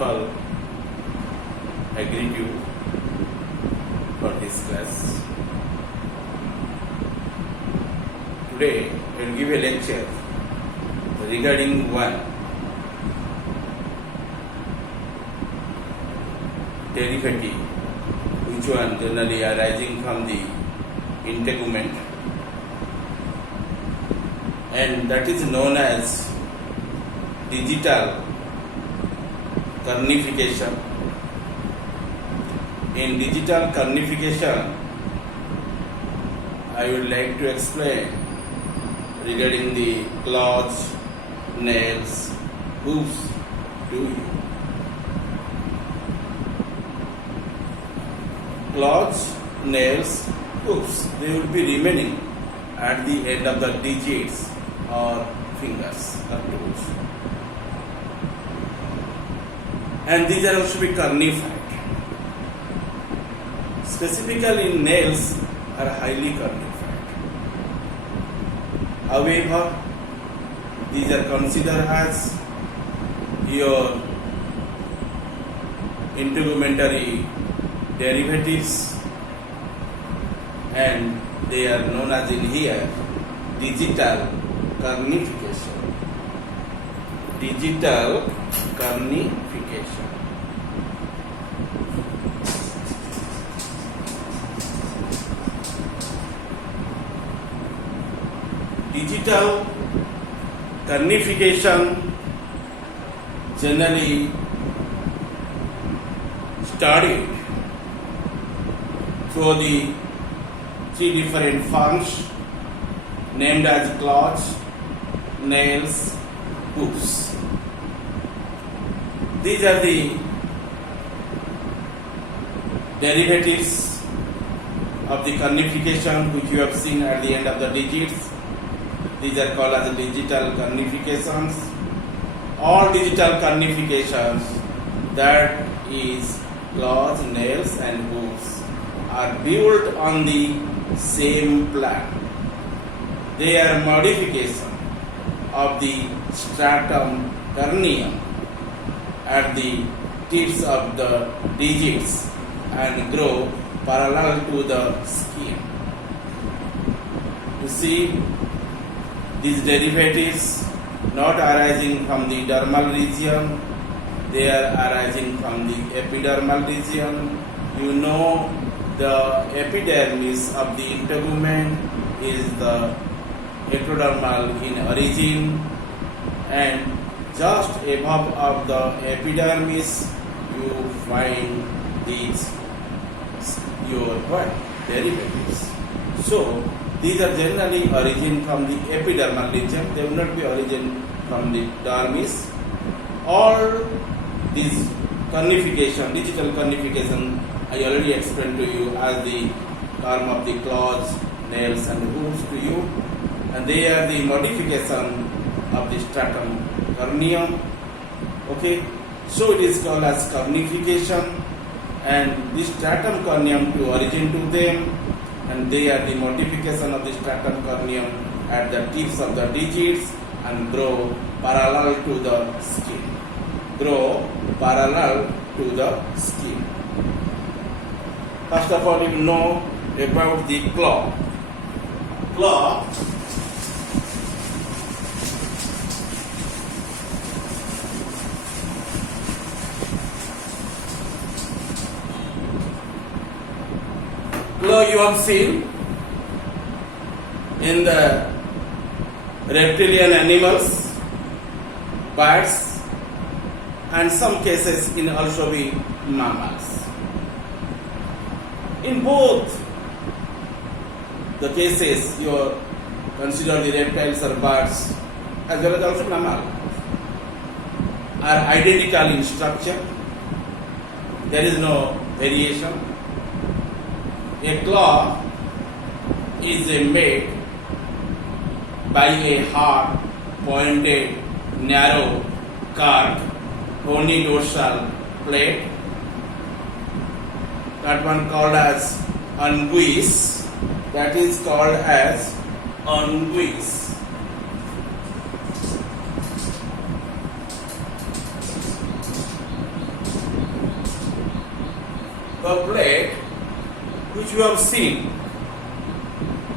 of all, I greet you for this class. Today, I will give a lecture regarding one derivative, which one generally arising from the integument, and that is known as digital cornification. In digital cornification, I would like to explain regarding the claws, nails, hooves to you. Claws, nails, hooves, they will be remaining at the end of the digits or fingers or toes. And these are also be cornified. Specifically, nails are highly cornified. However, these are considered as your integumentary derivatives, and they are known as in here digital cornification. Digital cornification. Digital cornification generally studied through the three different forms named as claws, nails, hooves. These are the derivatives of the cornification which you have seen at the end of the digits. These are called as digital cornifications. All digital cornifications, that is claws, nails and hooves, are built on the same plan. They are modification of the stratum corneum at the tips of the digits and grow parallel to the skin. You see, these derivatives not arising from the dermal region, they are arising from the epidermal region. You know, the epidermis of the integument is the ectodermal in origin, and just above of the epidermis you find these your derivatives. So these are generally origin from the epidermal region, they will not be origin from the dermis. All these cornification, digital cornification, I already explained to you as the term of the claws, nails and hooves to you, and they are the modification of the stratum corneum. Okay, so it is called as cornification, and the stratum corneum to origin to them, and they are the modification of the stratum corneum at the tips of the digits and grow parallel to the skin. Grow parallel to the skin. First of all, you know about the claw. Claw you have seen in the reptilian animals, birds, and some cases in also be mammals. In both the cases, you consider the reptiles or birds as well as also mammals are identical in structure. There is no variation. A claw is made by a hard, pointed, narrow, curved, bony dorsal plate, that one called as unguis, that is called as unguis. the plate which you have seen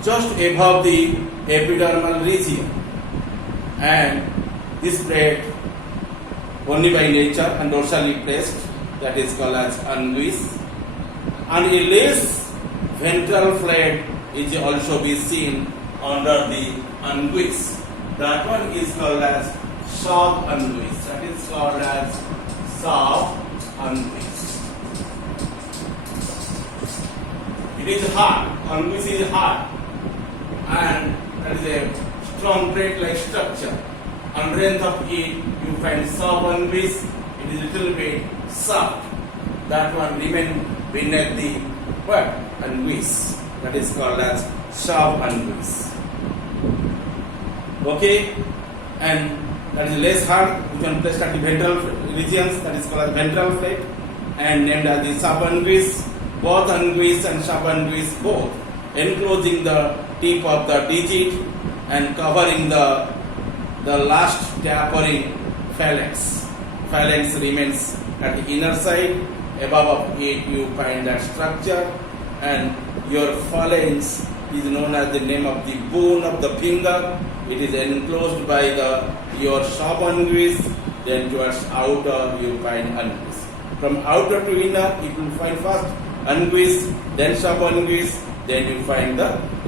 just above the epidermal region, and this plate only by nature and dorsally placed, that is called as unguis, and a less ventral plate is also be seen under the unguis. That one is called as sub-unguis. That is called as sub-unguis. It is hard. Unguis is hard, and that is a strong plate-like structure. Underneath of it, you find sub-unguis. It is little bit soft. That one remain beneath the what? Unguis. That is called as sub-unguis. Okay, and that is less hard. You can place at the ventral regions. That is called as ventral plate, and named as the sub-unguis. Both unguis and sub-unguis both enclosing the tip of the digit and covering the last tapering phalanx. Phalanx remains at the inner side. Above of it you find that structure, and your phalanx is known as the name of the bone of the finger. It is enclosed by your sub-unguis. Then towards outer you find unguis. From outer to inner you will find first unguis, then sub-unguis, then you find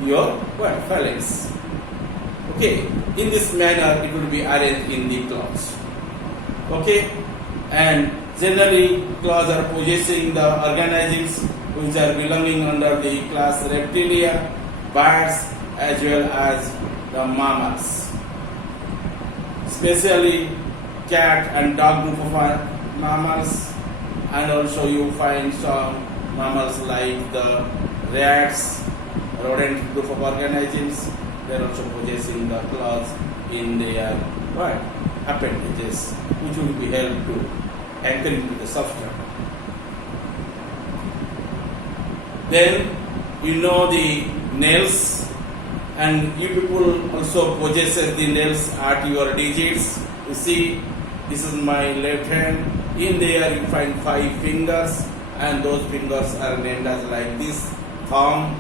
your phalanx. Okay, in this manner it will be arranged in the claws. Okay, and generally claws are possessing the organisms which are belonging under the class reptilia, birds, as well as the mammals. Especially cat and dog group of mammals, and also you find some mammals like the rats, rodent group of organisms. They are also possessing the claws in their appendages, which will be helped to anchor into the substrate. Then you know the nails, and you people also possess the nails at your digits. You see, this is my left hand. In there you find 5 fingers, and those fingers are named as like this: thumb,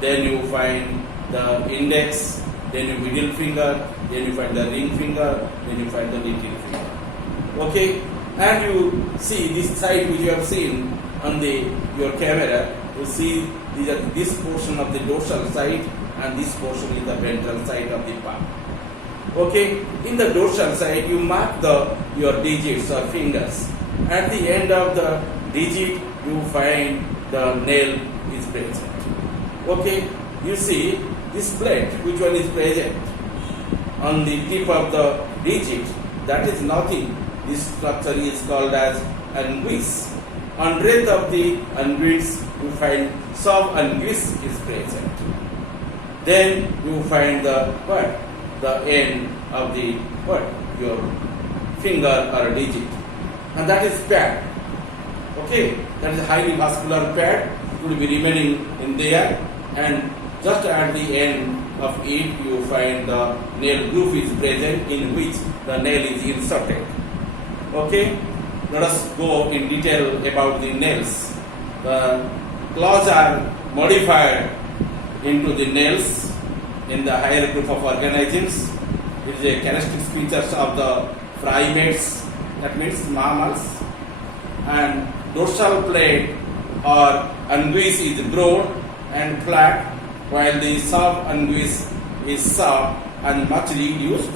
then you find the index, then your middle finger, then you find the ring finger, then you find the little finger. Okay, and you see this side which you have seen on your camera. You see this portion of the dorsal side, and this portion is the ventral side of the palm. Okay, in the dorsal side you mark your digits or fingers. At the end of the digit you find the nail is present. Okay, you see this plate, which one is present on the tip of the digit, that is nothing. This structure is called as unguis. Underneath of the unguis you find sub-unguis is present. Then you find the end of the your finger or digit, and that is pad. Okay, that is a highly vascular pad. It will be remaining in there, and just at the end of it you find the nail groove is present, in which the nail is inserted. Okay, let us go in detail about the nails. The claws are modified into the nails in the higher group of organisms. It is a characteristic features of the primates, that means mammals. And dorsal plate or unguis is broad and flat, while the sub-unguis is soft and much reduced.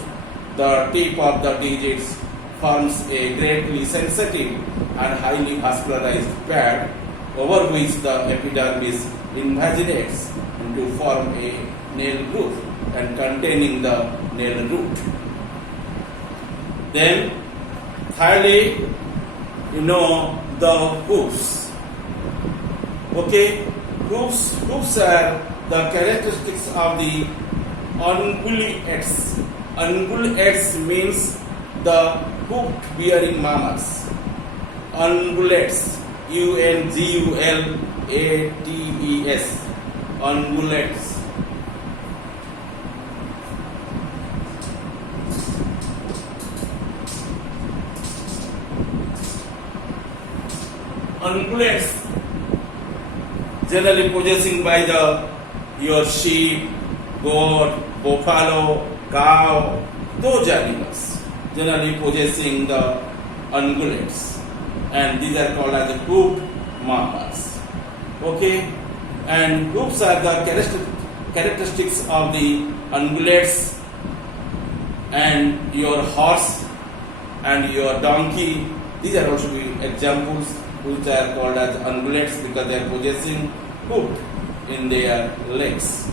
The tip of the digits forms a greatly sensitive and highly vascularized pad over which the epidermis invaginates to form a nail groove and containing the nail root. Then thirdly, you know the hoops. Okay, hoops are the characteristics of the ungulates. Ungulates means the hooked bearing mammals. Ungulates, ungulates, ungulates. Ungulates generally possessing by your sheep, goat, buffalo, cow, those animals generally possessing the ungulates, and these are called as the hoofed mammals. Okay, and hooves are the characteristics of the ungulates, and your horse and your donkey. These are also examples which are called as ungulates because they are possessing hoof in their legs.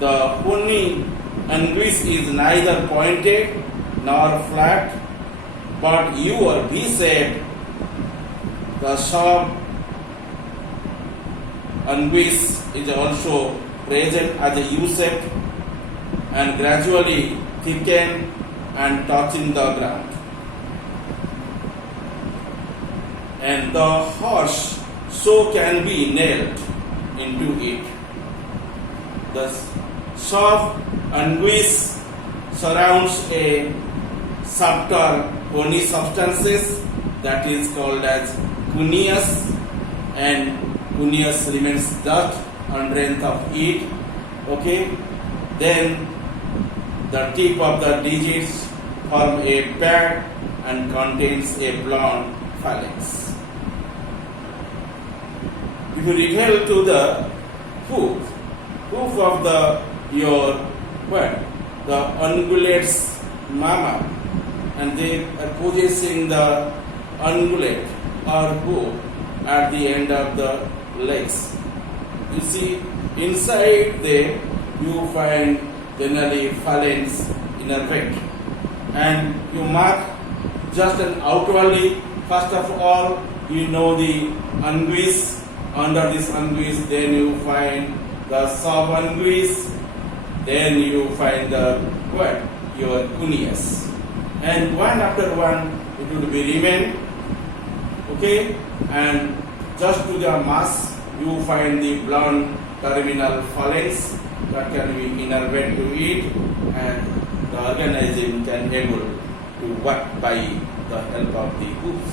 The horny unguis is neither pointed nor flat, but U or V-shaped. The sharp unguis is also present as a U-shape and gradually thicken and touching the ground. And the horse so can be nailed into it. The soft unguis surrounds a softer bony substances that is called as cuneus, and cuneus remains just underneath of it. Okay, then the tip of the digits form a pad and contains a blunt phalanx. If you refer to the hoof of the ungulates mammal, and they are possessing the ungulate or hoof at the end of the legs. You see, inside there you find generally phalanx innervate, and you mark just an outwardly. First of all, you know the unguis. Under this unguis, then you find the sub-unguis, then you find the your cuneus, and one after one it will be remain. Okay, and just to the mass you find the blunt terminal phalanx that can be innervate to it, and the organism can able to work by the help of the hooves,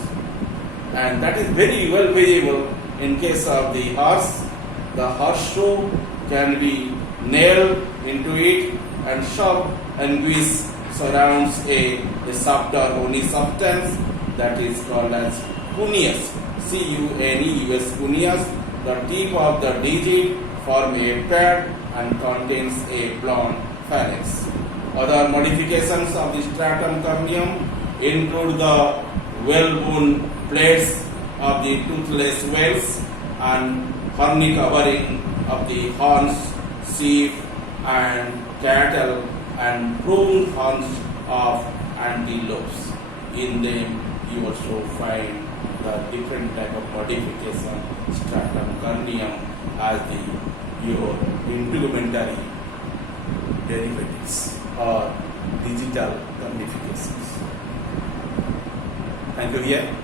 and that is very well visible. In case of the horseshoe can be nailed into it, and sharp unguis surrounds a softer bony substance that is called as cuneus, cuneus. Cuneus. The tip of the digit form a pad and contains a blunt phalanx. Other modifications of the stratum corneum include the whalebone plates of the toothless whales and horny covering of the horns, sheep and cattle, and pruned horns of antelopes. In them you also find the different type of modification stratum corneum as your integumentary derivatives or digital cornifications. Thank you here.